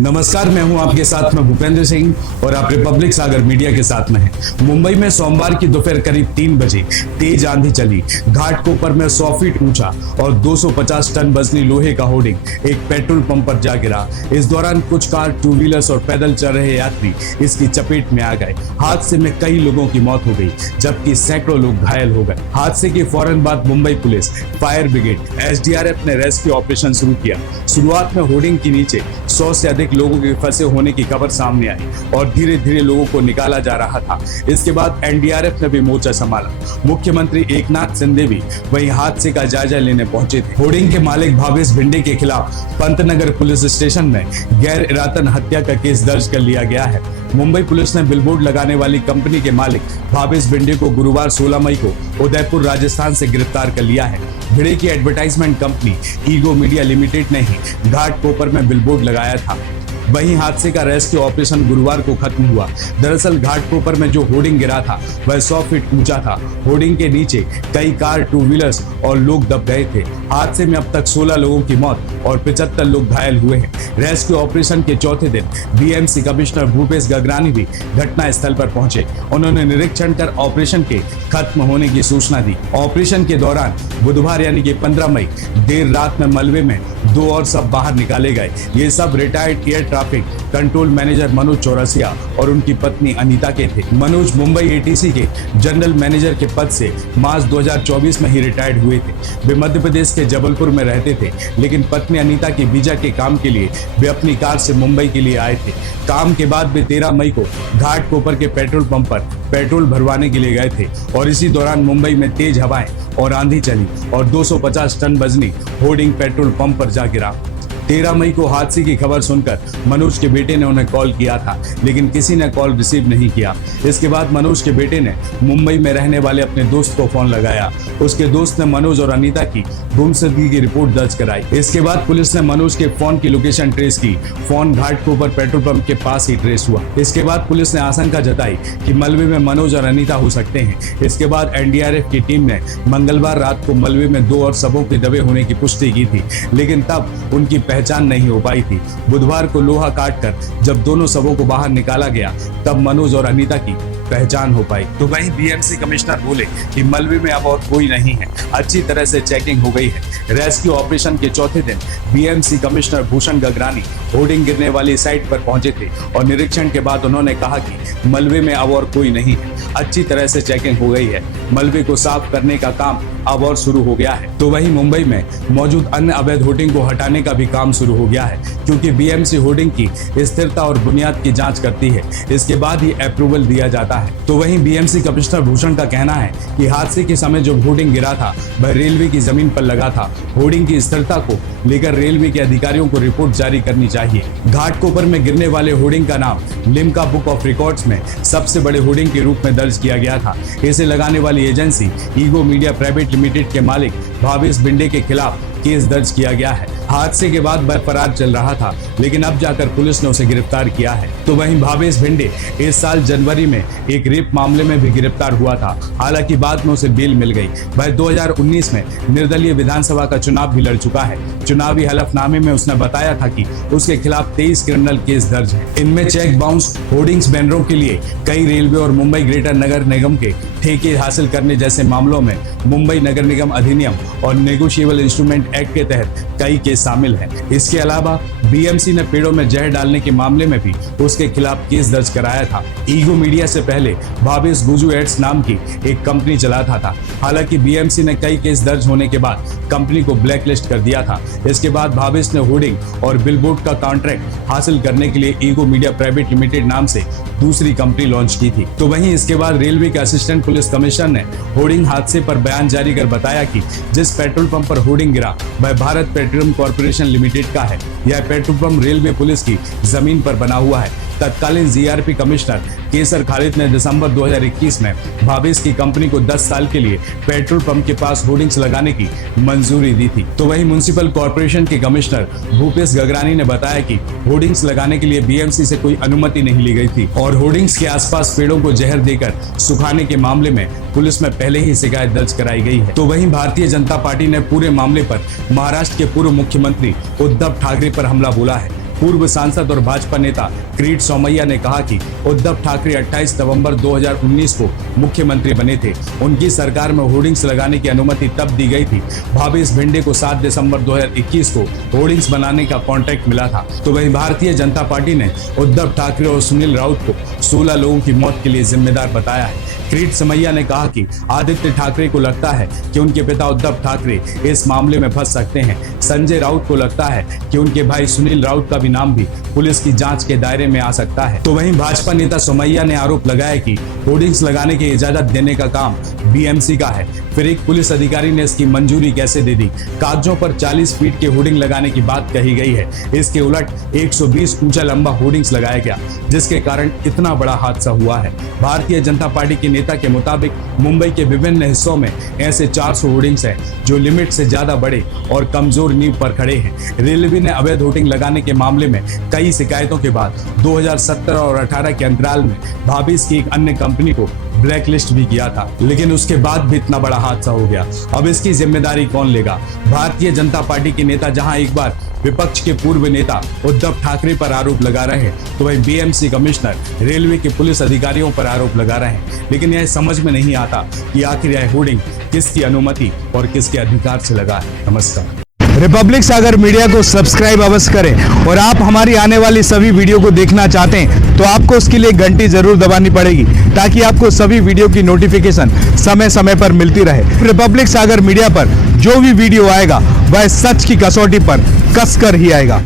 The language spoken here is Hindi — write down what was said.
नमस्कार, मैं हूं आपके साथ में भूपेंद्र सिंह और आप रिपब्लिक सागर मीडिया के साथ में हैं। मुंबई में सोमवार की दोपहर करीब 3 बजे तेज आंधी चली। घाटकोपर में 100 फीट ऊंचा और 250 टन वजनी लोहे का होर्डिंग एक पेट्रोल पंप पर जा गिरा। इस दौरान कुछ कार, 2 व्हीलर्स और पैदल चल रहे यात्री इसकी चपेट में आ गए। हादसे में कई लोगों की मौत हो गई, जबकि सैकड़ों लोग घायल हो गए। हादसे के फौरन बाद Mumbai police, fire brigade, SDRF ने रेस्क्यू ऑपरेशन शुरू किया। शुरुआत में होर्डिंग के नीचे 100 से अधिक लोगों के फंसे होने की खबर सामने आई और धीरे धीरे लोगों को निकाला जा रहा था। इसके बाद NDRF ने भी मोर्चा संभाला। मुख्यमंत्री एकनाथ शिंदे भी वहीं हादसे का जायजा लेने पहुंचे थे। होर्डिंग के मालिक भावेश भिंडे के खिलाफ पंतनगर पुलिस स्टेशन में गैर इरादतन हत्या का केस दर्ज कर लिया गया है। मुंबई पुलिस ने बिलबोर्ड लगाने वाली कंपनी के मालिक भावेश भिंडे को गुरुवार 16 मई को उदयपुर, राजस्थान से गिरफ्तार कर लिया है। भिड़े की advertisement company ego media limited ने ही घाटकोपर में बिलबोर्ड लगाया था। वहीं हादसे का रेस्क्यू ऑपरेशन गुरुवार को खत्म हुआ। दरअसल घाटकोपर में जो होर्डिंग गिरा था वह 100 फीट ऊंचा था। होर्डिंग के नीचे कई कार, 2 व्हीलर्स और लोग दब गए थे। हादसे में अब तक 16 लोगों की मौत और 75 लोग घायल हुए हैं। रेस्क्यू ऑपरेशन के चौथे दिन BMC कमिश्नर भूपेश गगरानी भी घटना स्थल पर पहुंचे। उन्होंने निरीक्षण कर ऑपरेशन के खत्म होने की सूचना दी। ऑपरेशन के दौरान बुधवार यानी कि 15 मई देर रात में मलबे में 2 और सब बाहर निकाले गए। ये सब retired air traffic control manager Manoj Chaurasia और उनकी पत्नी अनीता के थे। मनोज मुंबई ATC के जनरल मैनेजर के पद से मार्च 2024 में ही रिटायर्ड हुए थे। वे मध्य प्रदेश के जबलपुर में रहते थे, लेकिन पत्नी अनीता के वीजा के काम के लिए वे अपनी कार से मुंबई के लिए आए थे। काम के बाद वे 13 मई को घाटकोपर के पेट्रोल पंप पर पेट्रोल भरवाने के लिए गए थे और इसी दौरान मुंबई में तेज हवाएं और आंधी चली और 250 टन वजनी होर्डिंग पेट्रोल पंप पर जा गिरा। 13 मई को हादसे की खबर सुनकर मनोज के बेटे ने उन्हें कॉल किया था, लेकिन किसी ने कॉल रिसीव नहीं किया। इसके बाद मनोज के बेटे ने मुंबई में रहने वाले अपने दोस्त को फोन लगाया। उसके दोस्त ने मनोज और अनीता की गुमशुदगी की रिपोर्ट दर्ज कराई। इसके बाद पुलिस ने मनोज के फोन की लोकेशन ट्रेस की। फोन घाटकोपर पेट्रोल पंप के पास ही ट्रेस हुआ। इसके बाद पुलिस ने आशंका जताई कि मलबे में मनोज और अनीता हो सकते हैं। इसके बाद NDRF की टीम ने मंगलवार रात को मलबे में 2 और शवों के दबे होने की पुष्टि की थी, लेकिन तब उनकी पहचान नहीं हो पाई थी। बुधवार को लोहा काटकर जब दोनों शवों को बाहर निकाला गया, तब मनोज और अनीता की पहचान हो पाई। तो वहीं BMC कमिश्नर बोले कि मलबे में अब और कोई नहीं है, अच्छी तरह से चेकिंग हो गई है। रेस्क्यू ऑपरेशन के चौथे दिन BMC commissioner Bhushan Gagrani hoarding गिरने वाली साइट पर पहुंचे थे और निरीक्षण के बाद उन्होंने कहा कि मलबे में अब और कोई नहीं है, अच्छी तरह से चेकिंग हो गई है। मलबे को साफ करने का काम अब और शुरू हो गया है। तो वहीं मुंबई में मौजूद अन्य अवैध होर्डिंग को हटाने का भी काम शुरू हो गया है, क्योंकि BMC होर्डिंग की स्थिरता और बुनियाद की जांच करती है। इसके बाद ही अप्रूवल दिया जाता है। तो वहीं BMC कमिश्नर भूषण का कहना है कि हादसे के समय जो होर्डिंग गिरा था वह रेलवे की जमीन पर लगा था। होर्डिंग की स्थिरता को लेकर रेलवे के अधिकारियों को रिपोर्ट जारी करनी चाहिए। घाटकोपर में गिरने वाले होर्डिंग का नाम लिम्का बुक ऑफ रिकॉर्ड्स में सबसे बड़े होर्डिंग के रूप में दर्ज किया गया था। इसे लगाने वाली agency ego media private limited के मालिक भावेश भिंडे के खिलाफ केस दर्ज किया गया है। हादसे के बाद वह फरार चल रहा था, लेकिन अब जाकर पुलिस ने उसे गिरफ्तार किया है। तो वहीं भावेश भिंडे इस साल जनवरी में एक रेप मामले में भी गिरफ्तार हुआ था। हालांकि बाद में उसे बेल मिल गई। वह 2019 में निर्दलीय विधानसभा का चुनाव भी लड़ चुका है। चुनावी हलफनामे में उसने बताया था कि उसके खिलाफ 23 क्रिमिनल केस दर्ज है। इनमें चेक बाउंस, होर्डिंग्स बैनरों के लिए कई रेलवे और मुंबई ग्रेटर नगर निगम के ठेके हासिल करने जैसे मामलों में मुंबई नगर निगम अधिनियम और नेगोशिएबल इंस्ट्रूमेंट एक्ट के तहत कई केस शामिल हैं। इसके अलावा BMC ने पेड़ों में जहर डालने के मामले में भी उसके खिलाफ केस दर्ज कराया था। ईगो मीडिया से पहले भावेश गुजू एड्स नाम की एक कंपनी चलाता था। हालांकि BMC ने कई केस दर्ज होने के बाद कंपनी को ब्लैकलिस्ट कर दिया था। इसके बाद भावेश ने होर्डिंग और बिलबोर्ड का कॉन्ट्रैक्ट हासिल करने के लिए ईगो मीडिया प्राइवेट लिमिटेड नाम से दूसरी कंपनी लॉन्च की थी। तो वहीं इसके बाद रेलवे के असिस्टेंट पुलिस कमिश्नर ने होर्डिंग हादसे पर बयान जारी कर बताया कि जिस पेट्रोल पंप पर होर्डिंग गिरा वह भारत पेट्रोलियम कॉर्पोरेशन लिमिटेड का है। यह पेट्रोल पंप रेलवे पुलिस की जमीन पर बना हुआ है। तत्कालीन GRP कमिश्नर केसर खालिद ने दिसंबर 2021 में भावेश की कंपनी को 10 साल के लिए पेट्रोल पंप के पास होर्डिंग्स लगाने की मंजूरी दी थी। तो वहीं म्युनिसिपल कॉर्पोरेशन के कमिश्नर भूपेश गगरानी ने बताया कि होर्डिंग्स लगाने के लिए BMC से कोई अनुमति नहीं ली गई थी और होर्डिंग्स के आसपास पेड़ों को जहर देकर सुखाने के मामले में पुलिस में पहले ही शिकायत दर्ज कराई गई है। तो वहीं भारतीय जनता पार्टी ने पूरे मामले पर महाराष्ट्र के पूर्व मुख्यमंत्री उद्धव ठाकरे पर हमला बोला है। पूर्व सांसद और भाजपा नेता किरीट सोमैया ने कहा कि उद्धव ठाकरे 28 नवंबर 2019 को मुख्यमंत्री बने थे। उनकी सरकार में होर्डिंग्स लगाने की अनुमति तब दी गई थी। भावेश भिंडे को 7 दिसंबर 2021 को होर्डिंग्स बनाने का कॉन्ट्रैक्ट मिला था। तो वहीं भारतीय जनता पार्टी ने उद्धव ठाकरे और सुनील राउत को 16 लोगों की मौत के लिए जिम्मेदार बताया है। किरीट सोमैया ने कहा कि आदित्य ठाकरे को लगता है कि उनके पिता उद्धव ठाकरे इस मामले में फंस सकते हैं। संजय राउत को लगता है कि उनके भाई सुनील राउत का भी नाम भी पुलिस की जांच के दायरे में आ सकता है। तो वहीं भाजपा नेता सोमैया ने आरोप लगाया कि होर्डिंग्स लगाने की इजाजत देने का काम बीएमसी का है। फिर एक पुलिस अधिकारी ने इसकी मंजूरी कैसे दे दी? कागजों पर 40 फीट के होर्डिंग लगाने की बात कही गई है। इसके उलट 120 ऊंचा लंबा होर्डिंग्स लगाया गया, जिसके कारण इतना बड़ा हादसा हुआ है। भारतीय जनता पार्टी के नेता के मुताबिक मुंबई के विभिन्न हिस्सों में ऐसे 400 होर्डिंग्स हैं जो लिमिट से ज्यादा बड़े और कमजोर नींव पर खड़े हैं। रेलवे ने अवैध होर्डिंग लगाने के मामले में कई शिकायतों के बाद 2017 और 18 के अंतराल में भावेश की एक अन्य कंपनी को ब्लैक लिस्ट भी किया था, लेकिन उसके बाद भी इतना बड़ा हादसा हो गया। अब इसकी जिम्मेदारी कौन लेगा? भारतीय जनता पार्टी के नेता जहां एक बार विपक्ष के पूर्व नेता उद्धव ठाकरे पर आरोप लगा रहे हैं, तो वहीं बीएमसी कमिश्नर रेलवे के पुलिस अधिकारियों पर आरोप लगा रहे हैं। लेकिन यह समझ में नहीं आता कि आखिर यह होर्डिंग किसकी अनुमति और किसके अधिकार से लगा है। नमस्कार। रिपब्लिक सागर मीडिया को सब्सक्राइब अवश्य करें और आप हमारी आने वाली सभी वीडियो को देखना चाहते हैं तो आपको उसके लिए घंटी जरूर दबानी पड़ेगी, ताकि आपको सभी वीडियो की नोटिफिकेशन समय समय पर मिलती रहे। रिपब्लिक सागर मीडिया पर जो भी वीडियो आएगा वह सच की कसौटी पर कसकर ही आएगा।